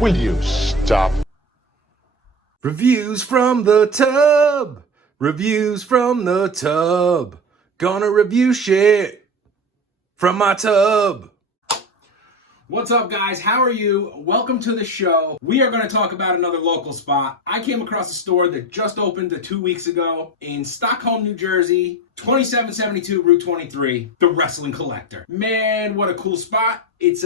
Will you stop? Reviews from the tub. Reviews from the tub. Gonna review shit from my tub. What's up, guys? How are you? Welcome to the show. We are going to talk about another local spot. I came across a store that just opened 2 weeks ago in Stockholm, New Jersey, 2772 Route 23, The Wrestling Collector. Man, what a cool spot. It's,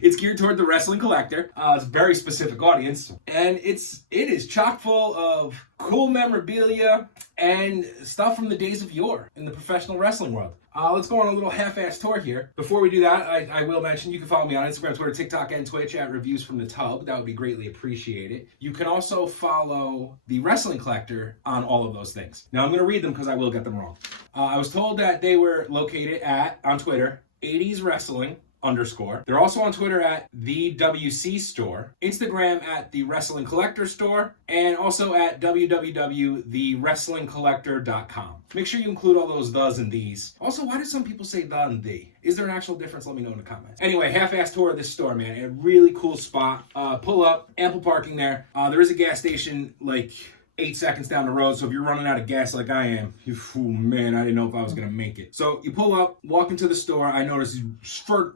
it's geared toward the wrestling collector. It's a very specific audience, and it is chock full of cool memorabilia and stuff from the days of yore in the professional wrestling world. Let's go on a little half-ass tour here. Before we do that, I will mention you can follow me on Instagram, Twitter, TikTok, and Twitch at Reviews from the Tub. That would be greatly appreciated. You can also follow the Wrestling Collector on all of those things. Now, I'm going to read them because I will get them wrong. I was told that they were located on Twitter, 80s Wrestling _. They're also on Twitter at the WC Store, Instagram at the Wrestling Collector Store, and also at www.thewrestlingcollector.com. Make sure you include all those thes and these. Also, why do some people say the and the? Is there an actual difference? Let me know in the comments. Anyway, half-ass tour of this store, man. A really cool spot. Pull up, ample parking there. There is a gas station like 8 seconds down the road, so if you're running out of gas like I am, man, I didn't know if I was gonna make it. So you pull up, walk into the store. I noticed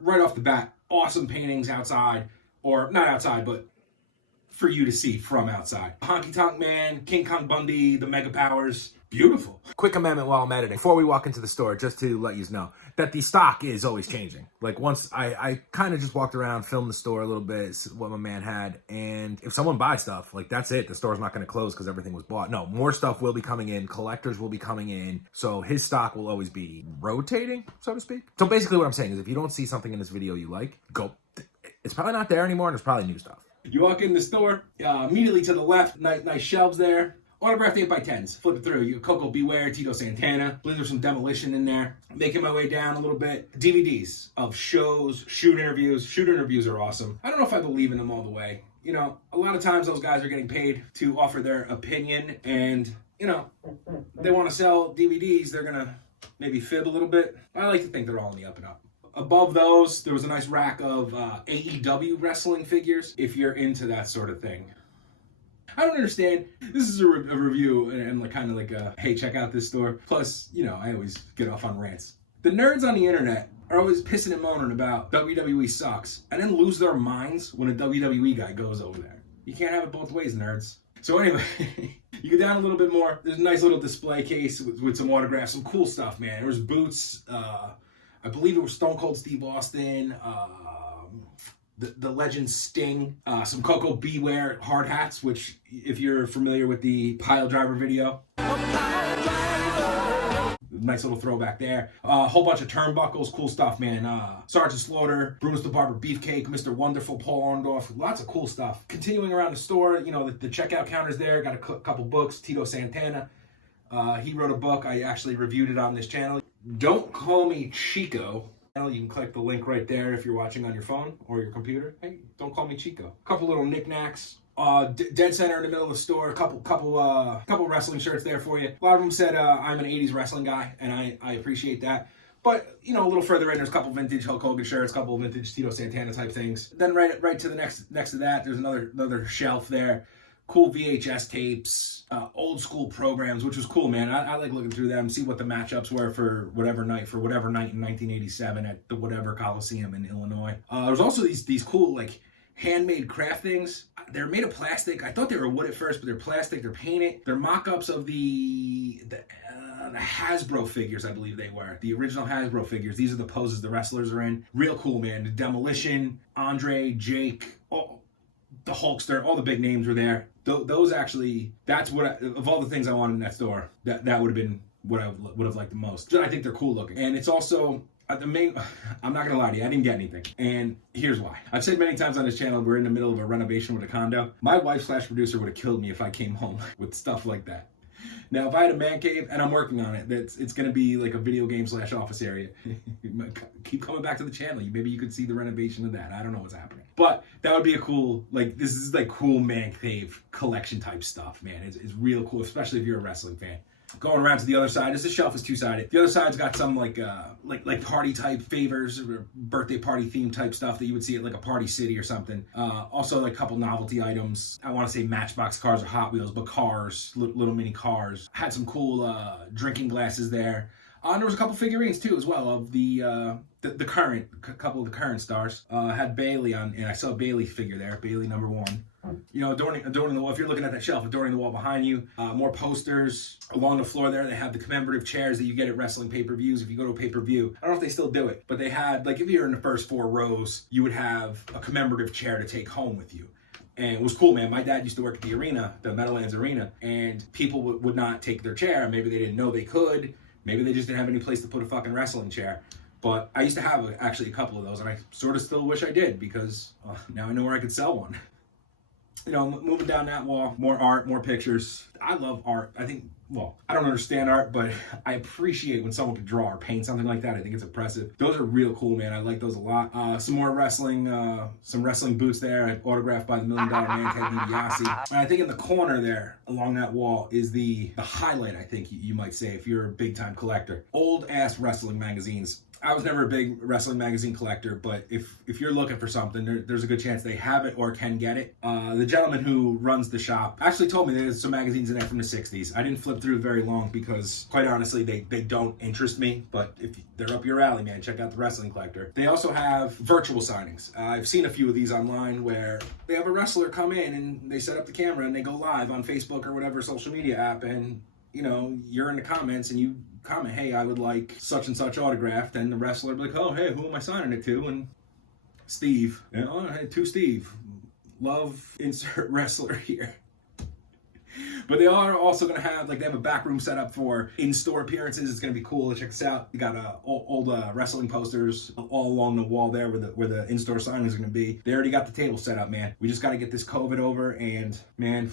right off the bat, awesome paintings outside, or not outside, but for you to see from outside. Honky Tonk Man, King Kong Bundy, the Mega Powers. Beautiful. Quick amendment while I'm editing. Before we walk into the store, just to let you know that the stock is always changing. Like once I kind of just walked around, filmed the store a little bit, what my man had. And if someone buys stuff, like that's it. The store's not going to close because everything was bought. No, more stuff will be coming in. Collectors will be coming in. So his stock will always be rotating, so to speak. So basically what I'm saying is if you don't see something in this video you like, go. It's probably not there anymore and there's probably new stuff. You walk in the store, immediately to the left, nice shelves there. Autographed 8x10s. Flip it through. You Coco Beware, Tito Santana. I believe there's some Demolition in there. Making my way down a little bit. DVDs of shows, shoot interviews. Shoot interviews are awesome. I don't know if I believe in them all the way. You know, a lot of times those guys are getting paid to offer their opinion, and, you know, they want to sell DVDs. They're going to maybe fib a little bit. I like to think they're all in the up and up. Above those, there was a nice rack of AEW wrestling figures, if you're into that sort of thing. I don't understand. This is a review and like kind of like a, hey, check out this store. Plus, you know, I always get off on rants. The nerds on the internet are always pissing and moaning about WWE sucks and then lose their minds when a WWE guy goes over there. You can't have it both ways, nerds. So anyway, you go down a little bit more. There's a nice little display case with some autographs, some cool stuff, man. There was boots. I believe it was Stone Cold Steve Austin. The legend Sting, some Coco Beware hard hats, which if you're familiar with the Pile Driver video, nice little throwback there. A whole bunch of turnbuckles, cool stuff, man. Sergeant Slaughter, Bruce the Barber Beefcake, Mr. Wonderful, Paul Orndorff, lots of cool stuff. Continuing around the store, you know, the checkout counters there, got a couple books. Tito Santana, he wrote a book. I actually reviewed it on this channel. Don't Call Me Chico. You can click the link right there if you're watching on your phone or your computer. Hey, don't call me Chico. A couple little knickknacks. Dead center in the middle of the store. A couple wrestling shirts there for you. A lot of them said I'm an 80s wrestling guy, and I appreciate that. But, you know, a little further in, there's a couple vintage Hulk Hogan shirts, a couple vintage Tito Santana type things. Then right to the next to that, there's another shelf there. Cool VHS tapes, old school programs, which was cool, man. I like looking through them, see what the matchups were for whatever night in 1987 at the whatever Coliseum in Illinois. There's also these cool like handmade craft things. They're made of plastic. I thought they were wood at first, but they're plastic. They're painted. They're mock-ups of the Hasbro figures, I believe they were. The original Hasbro figures. These are the poses the wrestlers are in. Real cool, man. The Demolition, Andre, Jake, the Hulkster, all the big names were there. Those actually, that's what, of all the things I wanted in that store, that would have been what I would have liked the most. I think they're cool looking. And it's also, I'm not going to lie to you, I didn't get anything. And here's why. I've said many times on this channel, we're in the middle of a renovation with a condo. My wife/producer would have killed me if I came home with stuff like that. Now, if I had a man cave, and I'm working on it, it's going to be like a video game/office area. Keep coming back to the channel. Maybe you could see the renovation of that. I don't know what's happening. But that would be a cool, like, this is like cool man cave collection type stuff, man. It's real cool, especially if you're a wrestling fan. Going around to the other side, this shelf is two-sided. The other side's got some like party type favors or birthday party theme type stuff that you would see at like a Party City or something. Also like a couple novelty items. I want to say Matchbox cars or Hot Wheels, but cars, little mini cars. Had some cool drinking glasses there. And there was a couple figurines too as well of the current couple of the current stars. Had Bailey on, and I saw a Bailey figure there, Bailey #1. You know, adorning the wall. If you're looking at that shelf, adorning the wall behind you. More posters along the floor there. They have the commemorative chairs that you get at wrestling pay-per-views. If you go to a pay-per-view, I don't know if they still do it, but they had, like, if you're in the first 4 rows, you would have a commemorative chair to take home with you. And it was cool, man. My dad used to work at the arena, the Meadowlands Arena, and people would not take their chair. Maybe they didn't know they could. Maybe they just didn't have any place to put a fucking wrestling chair. But I used to have actually a couple of those, and I sort of still wish I did because now I know where I could sell one. You know, moving down that wall, more art, more pictures. I love art. I think, well, I don't understand art, but I appreciate when someone can draw or paint something like that. I think it's impressive. Those are real cool, man. I like those a lot. Some more wrestling, some wrestling boots there, autographed by the $1 Million Man, Ted DiBiase. And I think in the corner there, along that wall, is the highlight, I think you might say, if you're a big-time collector. Old-ass wrestling magazines. I was never a big wrestling magazine collector, but if you're looking for something, there's a good chance they have it or can get it. The gentleman who runs the shop actually told me there's some magazines in there from the 60s. I didn't flip through very long because, quite honestly, they don't interest me, but if they're up your alley, man, check out the Wrestling Collector. They also have virtual signings. I've seen a few of these online where they have a wrestler come in and they set up the camera and they go live on Facebook or whatever social media app, and, you know, you're in the comments and you comment, hey, I would like such and such autographed, and the wrestler will be like, oh, hey, who am I signing it to? And Steve, you know, hey, to Steve, love insert wrestler here. But they are also going to have, like, they have a back room set up for in-store appearances. It's going to be cool. Check this out. You got old wrestling posters all along the wall there where the in-store signings are going to be. They already got the table set up, man. We just got to get this COVID over, and, man,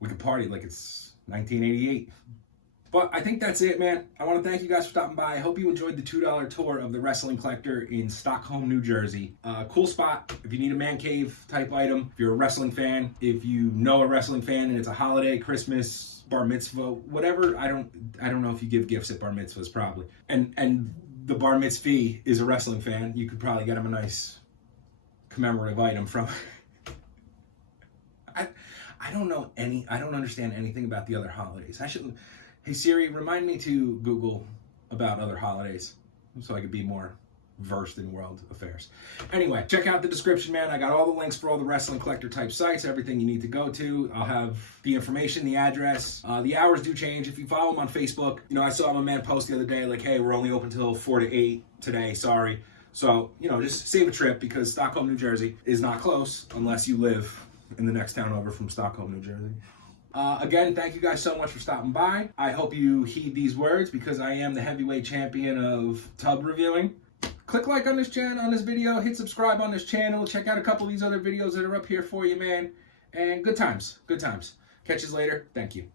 we can party like it's 1988. But I think that's it, man. I want to thank you guys for stopping by. I hope you enjoyed the $2 tour of the Wrestling Collector in Stockholm, New Jersey. Cool spot. If you need a man cave type item, if you're a wrestling fan, if you know a wrestling fan and it's a holiday, Christmas, bar mitzvah, whatever. I don't know if you give gifts at bar mitzvahs, probably. And the bar mitzvah is a wrestling fan. You could probably get him a nice commemorative item from. I don't understand anything about the other holidays. Hey Siri, remind me to Google about other holidays so I could be more versed in world affairs. Anyway, check out the description, man. I got all the links for all the Wrestling Collector type sites, everything you need to go to. I'll have the information, the address. The hours do change. If you follow them on Facebook, you know, I saw my man post the other day, like, hey, we're only open till 4 to 8 today, sorry. So, you know, just save a trip because Stockholm, New Jersey is not close unless you live in the next town over from Stockholm, New Jersey. Again, thank you guys so much for stopping by. I hope you heed these words because I am the heavyweight champion of tub reviewing. Click like on this channel, on this video, hit subscribe on this channel, check out a couple of these other videos that are up here for you, man. And good times, good times. Catch you later. Thank you.